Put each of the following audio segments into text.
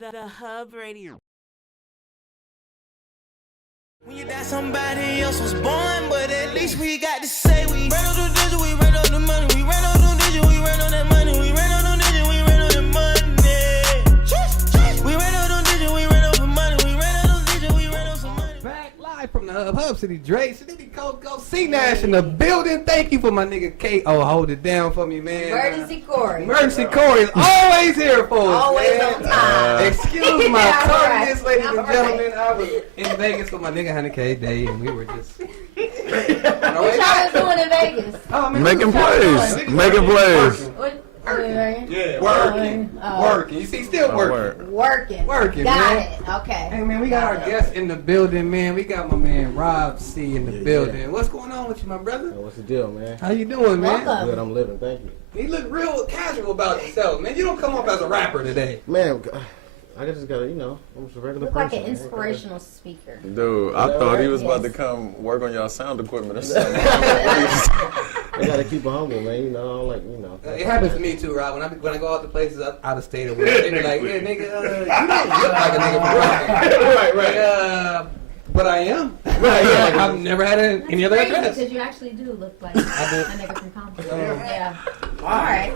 The Hub Radio. When you die, somebody else was born, but at least we got to say we ran on the digit, we ran on the money, we ran on the digit, we ran on that money, we ran on the digit, we ran on that money. We ran on the digit, we ran on the money, we ran on the digit, we ran on some money. Back live from the HubCityDre and Sanity Coco, C Nash in the building. Thank you for my nigga K.O. Hold it down for me, man. Emergency Corey. Emergency Corey is always here for us. Always man. on time. Excuse my Yeah, tardiness, right. ladies and gentlemen. I was in Vegas with my nigga 100K Day, and we were just. What y'all was doing in Vegas? Oh, man, Making plays. Making plays. What? Yeah, working. You see, still working. Working. Working, Got man. it. Okay. Hey, man, we got our guest in the building, man. We got my man Robb C in the building. Yeah. What's going on with you, my brother? What's the deal, man? How you doing, man? Welcome. Good, I'm living. Thank you. You look real casual about yourself, man. You don't come off as a rapper today. Man, I just gotta, I'm just a regular Look like person. an inspirational speaker. Dude, I thought he was about to Yes. come work on y'all sound equipment or something. I gotta keep it humble, man. I don't like, It happens to me too, Rob. When I go out to places out of state or whatever, they be like, "Yeah, nigga, you don't look like a nigga from Rock." Right. But I am. Right. Yeah. I've never had any other address. Because you actually do look like a nigga from Compton. Yeah. All right.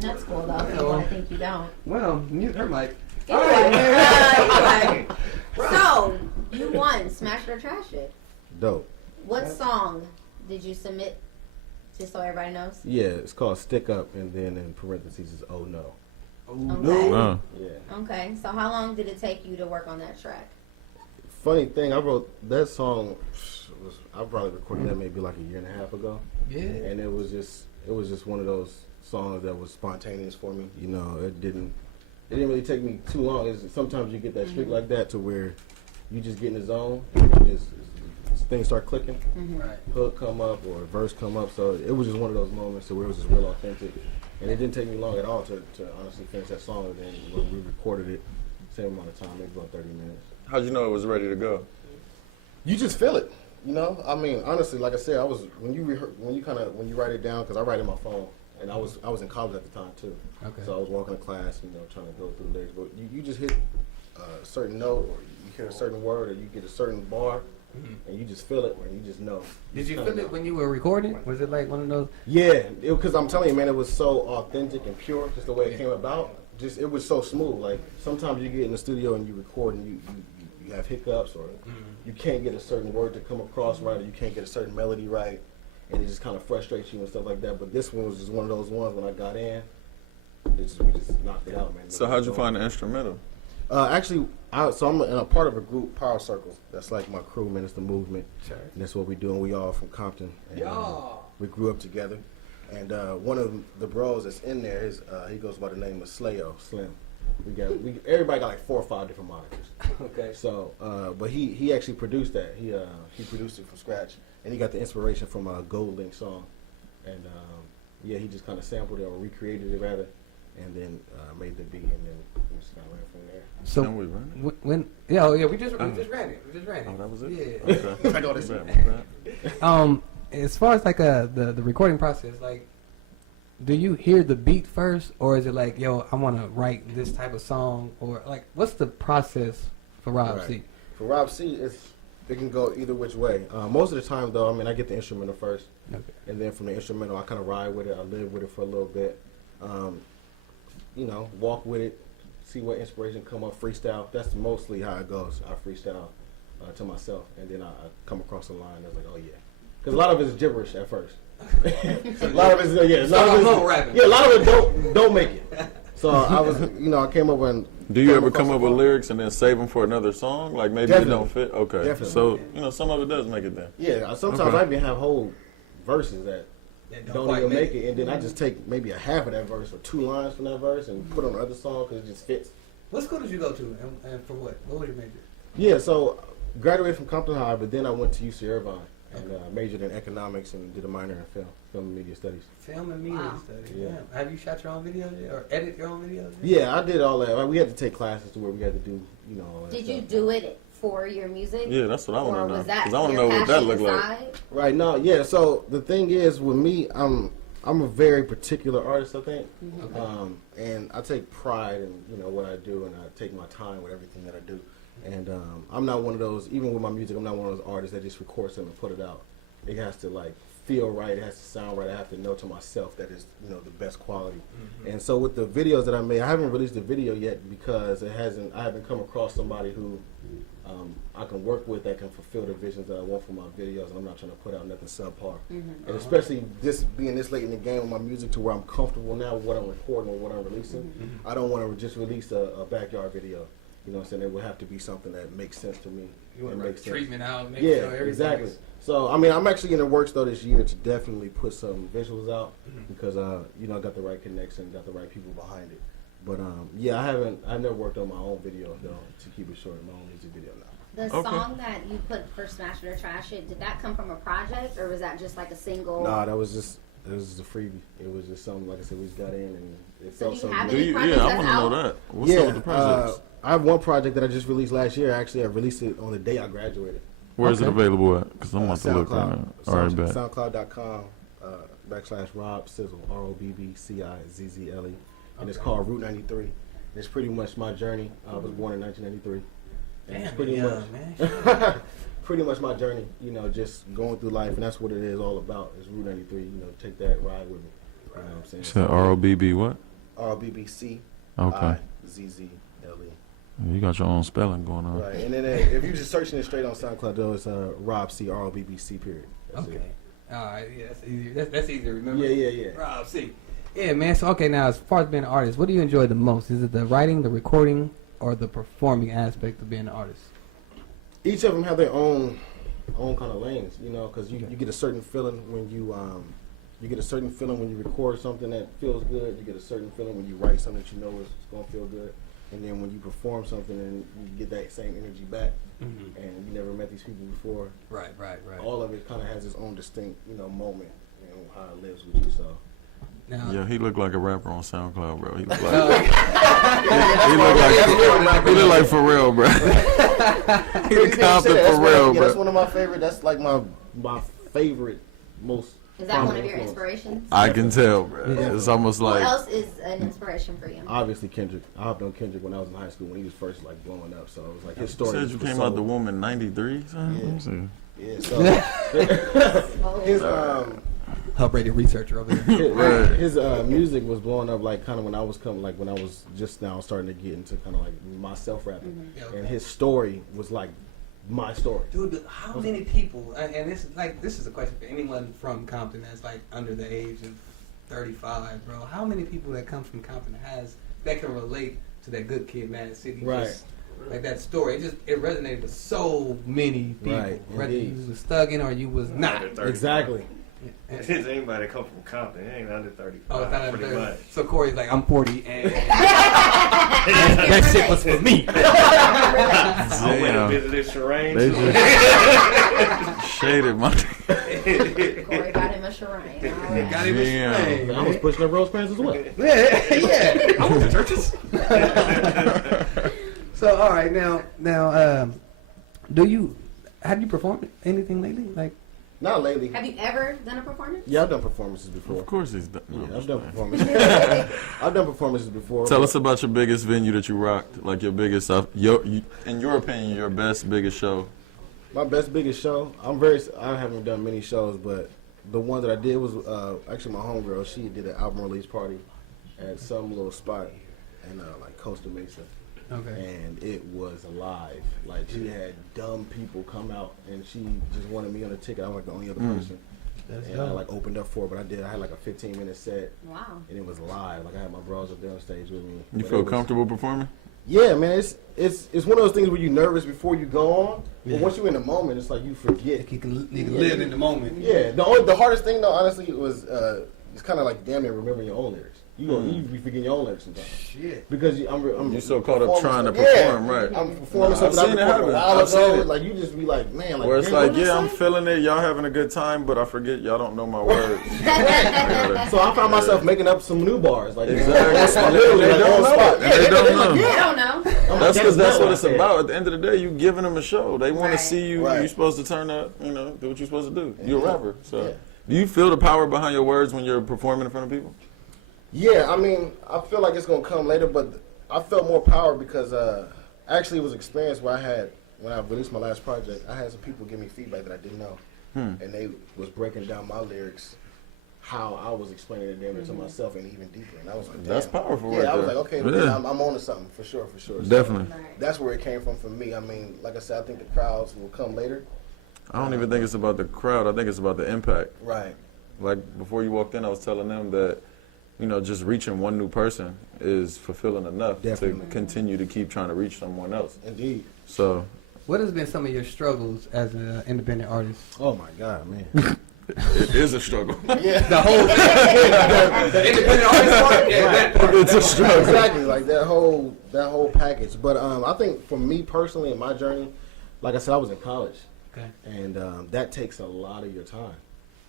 That's cool though. If you want to think you don't. Well, mute her mic. Anyway, so you won Smash It or Trash It. Dope. What song did you submit? Just so everybody knows. Yeah, it's called Stick Up, and then in parentheses is Oh No. Okay. Yeah. Okay. So how long did it take you to work on that track? Funny thing, I wrote that song. I probably recorded that maybe like a year and a half ago. Yeah. And it was just one of those songs that was spontaneous for me. It didn't really take me too long. Sometimes you get that streak like that to where you just get in the zone and things start clicking. Right. Hook come up or verse come up. So it was just one of those moments where it was just real authentic. And it didn't take me long at all to honestly finish that song. And then when we recorded it, same amount of time, maybe about 30 minutes. How'd you know it was ready to go? You just feel it, I mean, honestly, like I said, I was when you write it down, because I write it on my phone, and I was in college at the time too. Okay. So I was walking to class, trying to go through the lyrics. But you just hit a certain note, or you hear a certain word, or you get a certain bar, and you just feel it, and you just know. Did you feel it when you were recording? Was it like one of those? Yeah, because I'm telling you, man, it was so authentic and pure, just the way it came about. It was so smooth. Like sometimes you get in the studio and you record, and you have hiccups, or you can't get a certain word to come across right, or you can't get a certain melody right, and it just kind of frustrates you and stuff like that. But this one was just one of those ones when I got in, we just knocked it out, man. So how'd you find the instrumental? Actually, I'm in a part of a group, Power Circle. That's like my crew, man. It's the movement, Sure. and that's what we do. And we all from Compton. And, we grew up together. And one of the bros that's in there he goes by the name of Slim. Everybody got like 4 or 5 different monikers. Okay. So, but he actually produced that. He produced it from scratch, and he got the inspiration from a Gold Link song, and he just kind of sampled it or recreated it rather, and then made the beat, and then we just kind of ran from there. So Can we run it? we just ran it. Oh, that was it? Yeah. Okay. I know this. As far as like the recording process, like, do you hear the beat first, or is it like, yo, I want to write this type of song, or like, what's the process for Robb C? For Robb C, it can go either which way. Most of the time, though, I get the instrumental first, and then from the instrumental, I kind of ride with it. I live with it for a little bit. Walk with it, see what inspiration come up, freestyle. That's mostly how it goes. I freestyle to myself, and then I come across a line that's like, oh yeah, because a lot of it is gibberish at first. A lot of it is, a lot of it don't make it. So I was, I came up and. Do you ever come up with lyrics and then save them for another song? Like maybe Definitely. it don't fit? Okay. Definitely. So, some of it does make it then. Yeah, sometimes I even have whole verses that don't even make it, and then I just take maybe a half of that verse or 2 lines from that verse and put on the other song because it just fits. What school did you go to, and for what? What was your major? Yeah, so graduated from Compton High, but then I went to UC Irvine and majored in economics and did a minor in film and media studies. Film and media studies. Yeah. Have you shot your own videos yet, or edit your own videos yet? Yeah, I did all that. We had to take classes to where we had to do, all that Did stuff. you do it for your music? Yeah, that's what I want to know. Because I want to know what that look like. like. Right now, yeah. So the thing is with me, I'm a very particular artist, I think, Mm-hmm. and I take pride in what I do, and I take my time with everything that I do. And I'm not one of those. Even with my music, I'm not one of those artists that just record something and put it out. It has to like feel right. It has to sound right. I have to know to myself that it's the best quality. Mm-hmm. And so with the videos that I made, I haven't released a video yet because I haven't come across somebody who I can work with that can fulfill the visions that I want for my videos, and I'm not trying to put out nothing subpar. Mm-hmm. And especially being this late in the game with my music to where I'm comfortable now with what I'm recording or what I'm releasing. Mm-hmm. I don't want to just release a backyard video. You know what I'm saying? It would have to be something that makes sense to me. You want to write treatment out, make yeah, sure everything exactly. is... So, I mean, I'm actually in the works, though, this year to definitely put some visuals out because, I got the right connection, got the right people behind it. But, yeah, I've never worked on my own video, though, to keep it short, my own music video now. The song that you put for Smash It or Trash It, did that come from a project or was that just like a single? Nah, it was just a freebie. It was just something, like I said, we just got in and it felt do you something. have good. any projects I that's want to know out? that. What's up with the projects? I have one project that I just released last year. Actually, I released it on the day I graduated. Where is it available at? Because I'm about to look right now. All right, bet. SoundCloud.com /Robb Sizzle, ROBBCIZZLE. And it's called Route 93. It's pretty much my journey. I was born in 1993. And it's pretty much, pretty much my journey, just going through life. And that's what it is all about. It's Route 93. Take that ride with me. You know what I'm saying? So ROBB what? ROBBCIZZLE. Okay. You got your own spelling going on. Right, and then if you're just searching it straight on SoundCloud, though, it's Robb C, ROBBC, period. That's Okay. it. All right, yeah, that's easy. That's easy to remember. Yeah. Robb C. Yeah, man. So, okay, now, as far as being an artist, what do you enjoy the most? Is it the writing, the recording, or the performing aspect of being an artist? Each of them have their own kind of lanes, because you get a certain feeling when you record something that feels good. You get a certain feeling when you write something that you know is going to feel good. And then when you perform something and you get that same energy back, and you never met these people before. Right. All of it kind of has its own distinct, moment, how it lives with you. So. Now, Yeah, he looked like a rapper on SoundCloud, bro. He looked no, like he looked like Pharrell, bro. He looked Compton Pharrell, That's bro. one of my favorite. That's like my favorite, most. Is that one of your inspirations? I can tell, bro. Yeah. It's almost What like else is an inspiration for you? Obviously Kendrick. I hopped on Kendrick when I was in high school when he was first like blowing up. So it was like his you story. said you was came so, out the womb in '93, son. Yeah. So his Hub Radio researcher over there. his music was blowing up like kind of when I was just now starting to get into kind of like myself rapping, and his story was like my story. Dude, but how many people? And this is a question for anyone from Compton that's like under the age of 35, bro. How many people that come from Compton that can relate to that Good Kid, Mad City? Right. Just, like that story, it resonated with so many people. Right, Whether indeed. you was thugging or you was not. Under 35. Exactly. If there's anybody that come from Compton, it ain't under 35. Oh, it's not under pretty 30. much. So Corey's like, I'm 40, and that shit was for me. I went and visited Sherrain. They too. just shaded my. Corey got him a Sherrain. All right. Got him a Damn. string, I was pushing up Rose pants as well. Yeah. I went to churches. So, all right, now, have you performed anything lately? Like, Not lately. Have you ever done a performance? Yeah, I've done performances before. Of course he's done. Yeah, No, I've done I'm just performances. I've done performances before. Tell us about your biggest venue that you rocked, like your biggest, in your opinion, your biggest show. My biggest show. I haven't done many shows, but the one that I did was actually my homegirl. She did an album release party at some little spot in like Costa Mesa. okay. And it was alive. Like she had dumb people come out, and she just wanted me on the ticket. I was like the only other person. That's And I like opened up for it, but I had like a 15-minute set, Wow. and it was live. Like I had my bros up there on stage with me. You But feel it was- comfortable performing? Yeah, man. It's one of those things where you're nervous before you go on, Yeah. but once you're in the moment, it's like you forget. You can live in the moment. Yeah. The hardest thing though, honestly, was it's kind of like damn near remembering your own lyrics. You be forgetting your own lyrics sometimes. Shit. Because I'm You're so caught up trying to performing perform, stuff. right. Yeah, I'm performing I've something I seen it recorded a happen. while I've seen ago. it. Like you just be like, man, like Where it's damn, like, what did I yeah, I'm say? feeling it. Y'all having a good time, but I forget y'all don't know my words. So I found myself making up some new bars, like Exactly. literally, They like, don't on know spot. it. And they don't know. I don't know. That's because that's not what it's I said. about. At the end of the day, you giving them a show. They want Right. to see you. Right. You're supposed to turn up, do what you're supposed to do. You're a rapper, so. Yeah. Do you feel the power behind your words when you're performing in front of people? Yeah, I mean, I feel like it's gonna come later, but I felt more power because actually it was an experience where I had, when I released my last project, I had some people give me feedback that I didn't know. And they was breaking down my lyrics, how I was explaining it to them and to myself, and even deeper. And I was like, damn. That's powerful. Yeah, right I was there. like, okay, Yeah. I'm on to something for sure. So Definitely. that's where it came from for me. I mean, like I said, I think the crowds will come later. I don't even think it's about the crowd. I think it's about the impact. Right. Like before you walked in, I was telling them that, you know, just reaching one new person is fulfilling enough Definitely. to continue to keep trying to reach someone else. Indeed. So, What has been some of your struggles as an independent artist? Oh my God, man. it is a struggle. Yeah. The whole the independent artist part? Yeah, that part. It's a struggle. Exactly, like that whole package. But I think for me personally in my journey, like I said, I was in college, Okay. and that takes a lot of your time.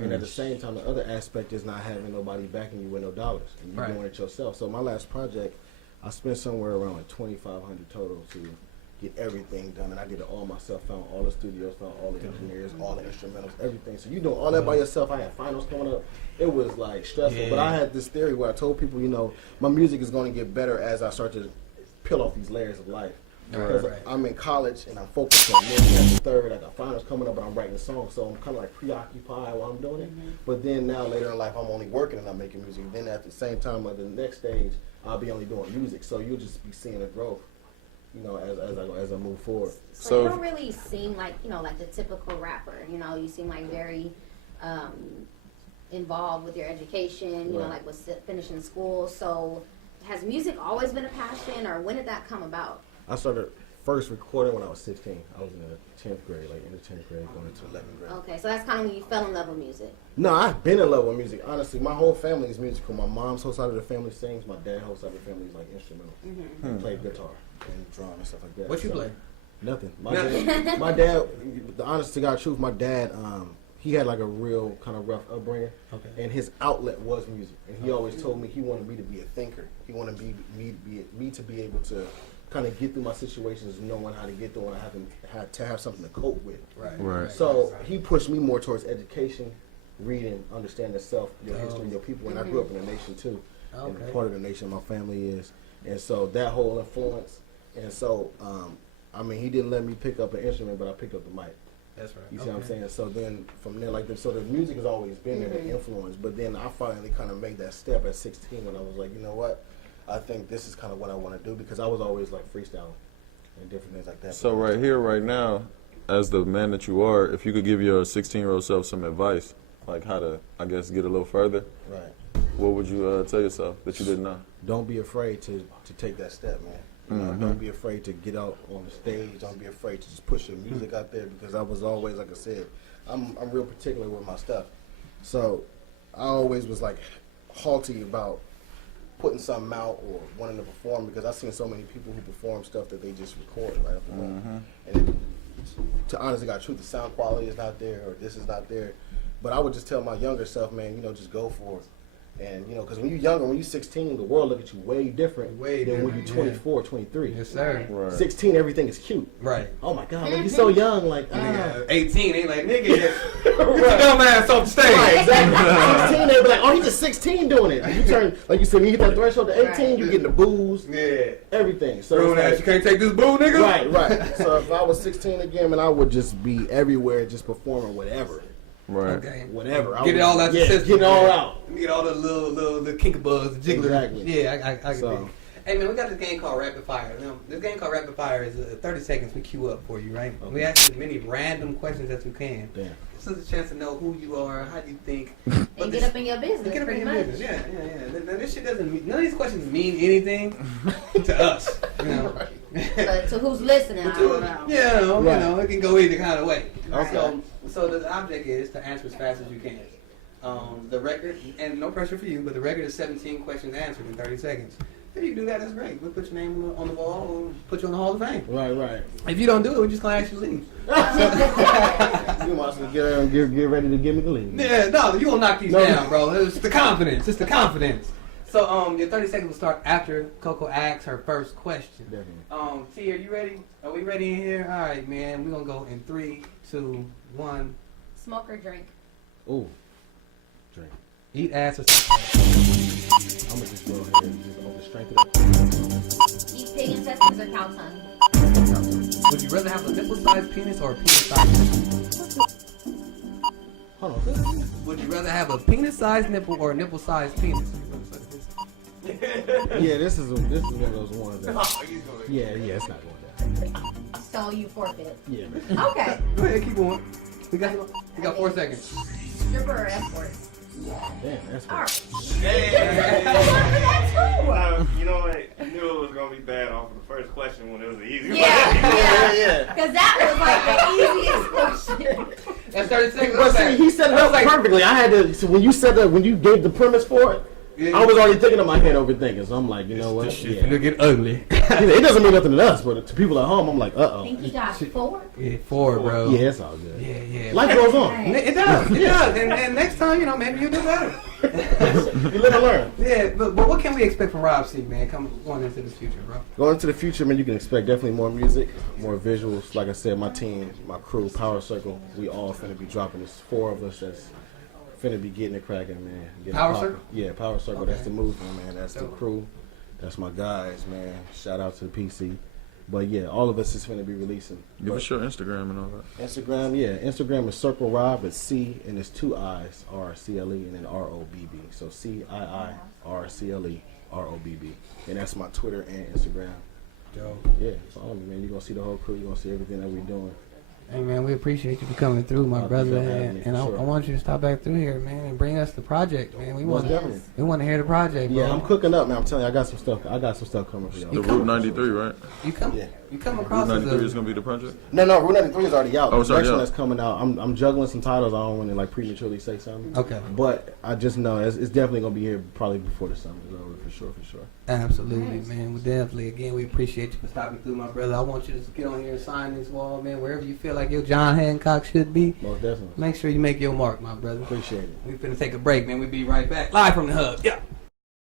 And at the same time, the other aspect is not having nobody backing you with no dollars, and you Right. doing it yourself. So my last project, I spent somewhere around like $2,500 total to get everything done, and I did it all myself. Found all the studios, found all the engineers, all the instrumentals, everything. So you doing all that by yourself. I had finals coming up. It was like stressful, but I had this theory where I told people, you know, my music is going to get better as I start to peel off these layers of life. Because Right. I'm in college and I'm focused on this and the third. I got finals coming up, and I'm writing songs, so I'm kind of like preoccupied while I'm doing it. But then now later in life, I'm only working and I'm making music. Then at the same time, at the next stage, I'll be only doing music. So you'll just be seeing the growth, you know, as I move forward. So you don't really seem like, you know, like the typical rapper. You know, you seem like very involved with your education, you know, like with finishing school. So has music always been a passion, or when did that come about? I started first recording when I was 16. I was in the 10th grade, like in the 10th grade, going into 11th grade. Okay, so that's kind of when you fell in love with music. No, I've been in love with music. Honestly, my whole family is musical. My mom's whole side of the family sings. My dad's whole side of the family is like instrumental. He played guitar and drum and stuff like that. What you So, play? Nothing. My dad, the honest to God truth, my dad, he had like a real kind of rough upbringing, and his outlet was music. And he always told me he wanted me to be a thinker. He wanted me to be able to kind of get through my situations, knowing how to get through, and I had to have something to cope with. Right. So he pushed me more towards education, reading, understanding self, your history, your people. And I grew up in a nation too, and part of the nation my family is. And so that whole influence. And so, I mean, he didn't let me pick up an instrument, but I picked up the mic. That's right. You see what I'm saying? So then from there, so the music has always been there, the influence. But then I finally kind of made that step at 16 when I was like, you know what? I think this is kind of what I want to do, because I was always like freestyling and different things like that. So right here, right now, as the man that you are, if you could give your 16-year-old self some advice, like how to, I guess, get a little further, Right. what would you tell yourself that you didn't know? Don't be afraid to take that step, man. You know, don't be afraid to get out on the stage. Don't be afraid to just push your music out there, because I was always, like I said, I'm real particular with my stuff. So I always was like halty about putting something out or wanting to perform, because I've seen so many people who perform stuff that they just record right off the bat. And to honestly God truth, the sound quality is not there, or this is not there. But I would just tell my younger self, man, you know, just go for it. And, you know, because when you're younger, when you're 16, the world look at you way different than when you're 24, 23. Yes, sir. Right. 16, everything is cute. Right. Oh, my God, look, you're so young. Like, 18, they like, nigga, get your dumb ass off the stage. Right, exactly. 16, they be like, oh, he's just 16 doing it. You turn, like you said, when you hit that threshold to 18, you getting the booze, everything. So Grown it's ass, like, you can't take this boo, nigga. right. So if I was 16 again, man, I would just be everywhere, just performing whatever. Right. Okay. Whatever. Get it all out the system. Get it all out. Let me get all the little kinkabuzz, the jiggler. Exactly. Yeah, I get So- it. Hey man, we got this game called Rapid Fire. Now, this game called Rapid Fire is 30 seconds we queue up for you, right? Okay. We ask as many random questions as we can. Damn. This is a chance to know who you are, how you think. And get up in your business, Get up pretty in your much. business. Yeah. Now, this shit doesn't mean, none of these questions mean anything to us. You know. But to who's listening, I don't know. Yeah, you Right. know, it can go either kind of way. Okay. So the object is to answer as fast as you can. The record, and no pressure for you, but the record is 17 questions answered in 30 seconds. If you do that, that's great. We'll put your name on the wall, we'll put you on the Hall of Fame. Right. If you don't do it, we're just going to ask you to leave. You must get ready to give me the lead. Yeah, no, you won't knock these No. down, bro. It's the confidence. It's the confidence. So your 30 seconds will start after Coco asks her first question. Definitely. T, are you ready? Are we ready in here? All right, man. We're going to go in 3, 2, 1. Smoke or drink? Ooh. drink. Eat ass or something. I'm gonna just go ahead and just off the strength of that. Eat pig intestines or cow tongue? Would you rather have a nipple-sized penis or a penis-sized nipple? Hold on. say that again. Would you rather have a penis-sized nipple or a nipple-sized penis? Yeah, this is one of those ones that. Yeah, it's not going down. So you forfeit. Yeah. Okay. Go ahead, keep going. We got 4 seconds. Stripper or escort? Damn, that's All right. Well, you know what? I knew it was gonna be bad off of the first question when it was an easy Yeah. Because that was like the easiest question. That's 30 seconds. But see, he set it up perfectly. I had to. So when you said that, when you gave the premise for it, I was already thinking in my head overthinking. So I'm like, you know what? This shit finna get ugly. It doesn't mean nothing to us, but to people at home, I'm like, I think he got 4. Yeah, 4, bro. Yeah, it's all good. Yeah. Life goes on. It does. And next time, maybe you do better. You live and learn. Yeah, but what can we expect from Robb C, man, going into the future, bro? Going into the future, man, you can expect definitely more music, more visuals. Like I said, my team, my crew, Power Circle, we all finna be dropping this. 4 of us that's finna be getting it cracking, man. Getting Power it Circle? Yeah, Power Circle. Okay. That's the movement, man. That's the crew. That's my guys, man. Shout out to the PC. But yeah, all of us is finna be releasing. Give us your Instagram and all that. Instagram, yeah. Instagram is Circle Rob, it's C, and it's 2 I's, R-C-L-E, and then R-O-B-B. So C-I-I-R-C-L-E, R-O-B-B. And that's my Twitter and Instagram. Dope. Yeah, follow me, man. You're going to see the whole crew. You're going to see everything that we're doing. Hey, man, we appreciate you for coming through, my brother. And I want you to stop back through here, man, and bring us the project, man. We want to hear the project, bro. Yeah, I'm cooking up, man. I'm telling you, I got some stuff coming for y'all. The Route 93, right? You come across Route as 93 is going to be the project? No, Route 93 is already out. Oh, The next sorry, one yeah. that's coming out, I'm juggling some titles. I don't want to like prematurely say something. Okay. But I just know it's definitely going to be here probably before the summer is over, for sure. Absolutely, man. We definitely, again, we appreciate you for stopping through, my brother. I want you to get on here and sign this wall, man, wherever you feel like your John Hancock should be. Most definitely. Make sure you make your mark, my brother. Appreciate it. We finna take a break, man. We'll be right back. Live from the hub. Yeah.